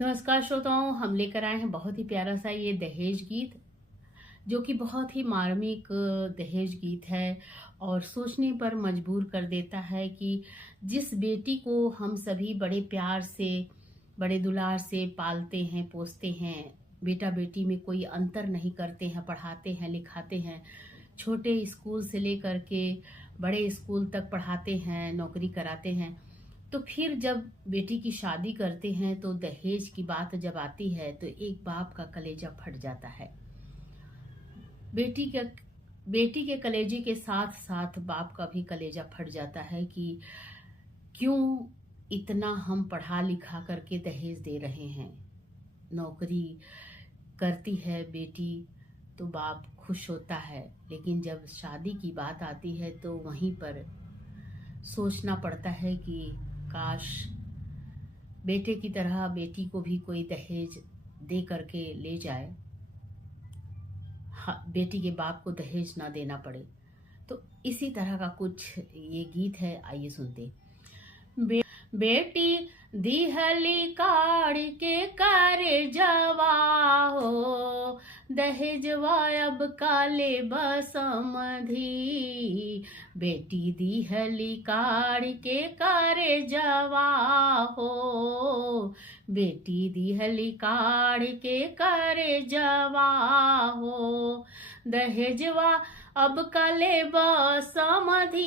नमस्कार श्रोताओं, हम लेकर आए हैं बहुत ही प्यारा सा ये दहेज गीत, जो कि बहुत ही मार्मिक दहेज गीत है और सोचने पर मजबूर कर देता है कि जिस बेटी को हम सभी बड़े प्यार से, बड़े दुलार से पालते हैं, पोसते हैं, बेटा बेटी में कोई अंतर नहीं करते हैं, पढ़ाते हैं, लिखाते हैं, छोटे स्कूल से लेकर के बड़े स्कूल तक पढ़ाते हैं, नौकरी कराते हैं। तो फिर जब बेटी की शादी करते हैं तो दहेज की बात जब आती है तो एक बाप का कलेजा फट जाता है। बेटी के बेटी के कलेजे के साथ साथ बाप का भी कलेजा फट जाता है कि क्यों इतना हम पढ़ा लिखा करके दहेज दे रहे हैं। नौकरी करती है बेटी तो बाप खुश होता है, लेकिन जब शादी की बात आती है तो वहीं पर सोचना पड़ता है कि काश बेटे की तरह बेटी को भी कोई दहेज दे करके ले जाए, बेटी के बाप को दहेज ना देना पड़े। तो इसी तरह का कुछ ये गीत है, आइए सुनते। बेटी दिहली काढ़ के कर जवा हो, दहेजवा अब काले बसमधी। बेटी दिहली काढ़ के कर जवा हो, बेटी दिहली काढ़ के कर जवा हो, दहेजवा अब काले बसमधी।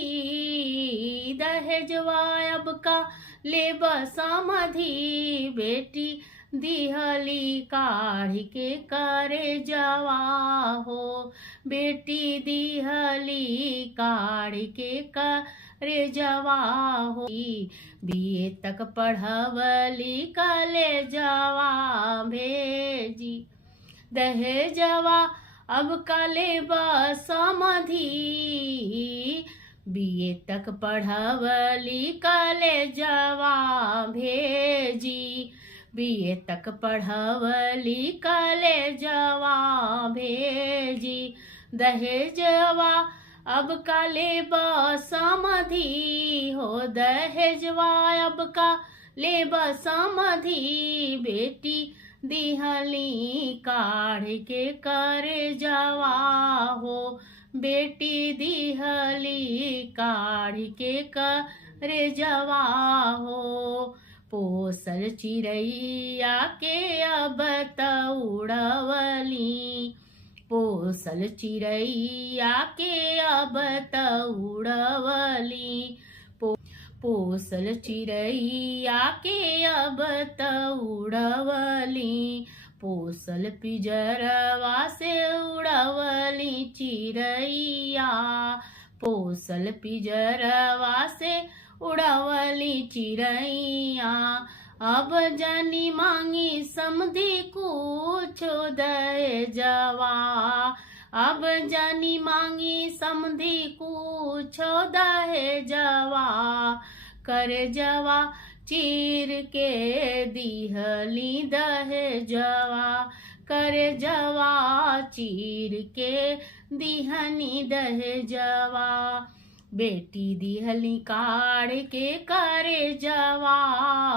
दहेजवा अब का ले बसमधी। बेटी दिहली काढ़ के करे जवा हो, बेटी दिहली काढ़ के करे जवा हो। बीए तक पढ़वली कले जवा भेजी, दहेजवा अब काले बसमधी। बीए तक पढ़वली कले जवा भेजी, बीए तक पढ़वली कले जवा भेजी, दहेजवा अब काले बसमधी हो, दहेजवा अब का ले बसमधी। बेटी दिहली काढ़ के कर जवा हो, बेटी दिहली काढ़ के कर जवा हो। पोसल चिड़ैया के अब त उड़वली, पोसल चिड़ैया के अब त उड़वली। पोसल चिड़ैया के अब त उड़वली, पोसल पिजरवा से उड़वली चिड़ैया, पोसल पिजरवा से उड़वली चिड़ैया। अब जानी मांगी समधी कुछ दहेजवा, अब जानी मांगी समधी कुछ दहेजवा। करे जवा चीर के दिहली दहेजवा, करे जवा चीर के दिहनी दहेजवा। बेटी दिहली काढ़ के करे जवा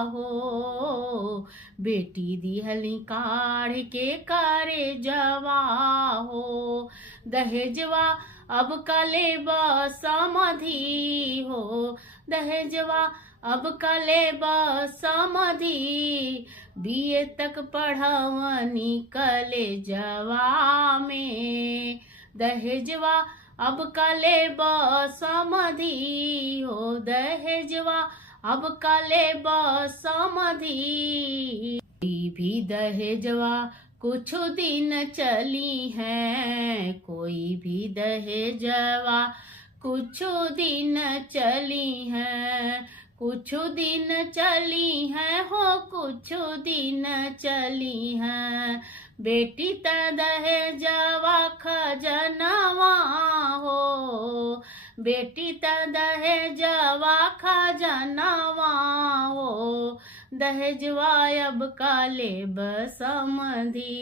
हो, बेटी दिहली काढ़ के करे जवा हो, दहेजवा अब काले बसमधी हो, दहेजवा अब काले बसमधी। बीए तक पढ़वनी कले जवा में, दहेजवा अब काले बसमधी हो, दहेजवा अब काले बसमधी। भी दहेजवा कुछ दिन चली है, कोई भी दहेजवा कुछ दिन चली है, कुछ दिन चली है हो, कुछ दिन चली है। बेटी त दहेजवा खजनवा हो, बेटी त दहेजवा खजनवा हो, दहेजवा अब काले बसमधी,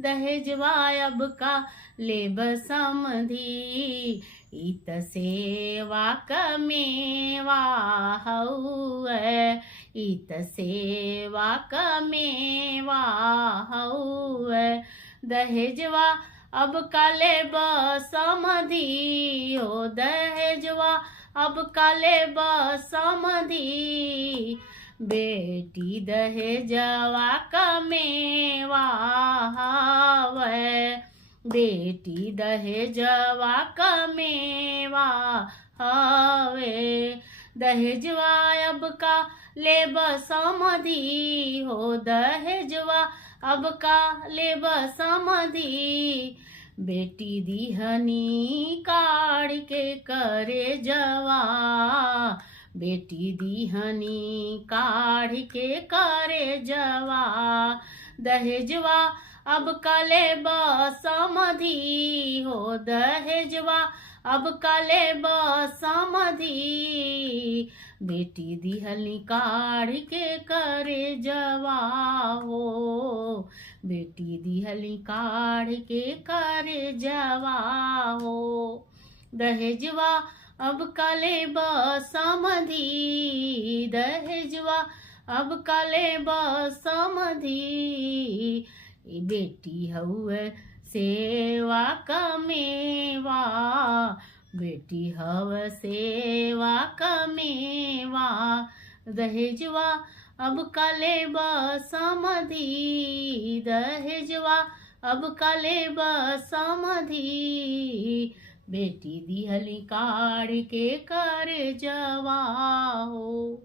दहेजवा अब का ले बसमधी। इत सेवा कमेवा हउए, इत सेवा कमेवा हउए। दहेजवा अब काले समधी हो, दहेजवा अब काले समधी। बेटी दहेजवा कमेवा हवे, बेटी दहेजवा कमेवा हवे। दहेजवा अब का लेब समधी हो, दहेजवा अब का लेब समधी। बेटी दिहनी काढ़ के करे जवा, बेटी दिहनी काढ़ के करे जवा। दहेजवा अब का लेब समधी हो, दहेजवा अब का लेब समधी। बेटी दिहनी काढ़ के करे जवा हो, बेटी दिहली काढ़ के करे जवा हो। दहेजवा अब का लेब समधी, दहेजवा अब का लेब समधी। बेटी हउए सेवा कमेवा, बेटी हव सेवा कमेवा। दहेजवा अब का लेब समधी, दहेजवा अब का लेब समधी। बेटी दिहली काढ़ के कर जवा हो।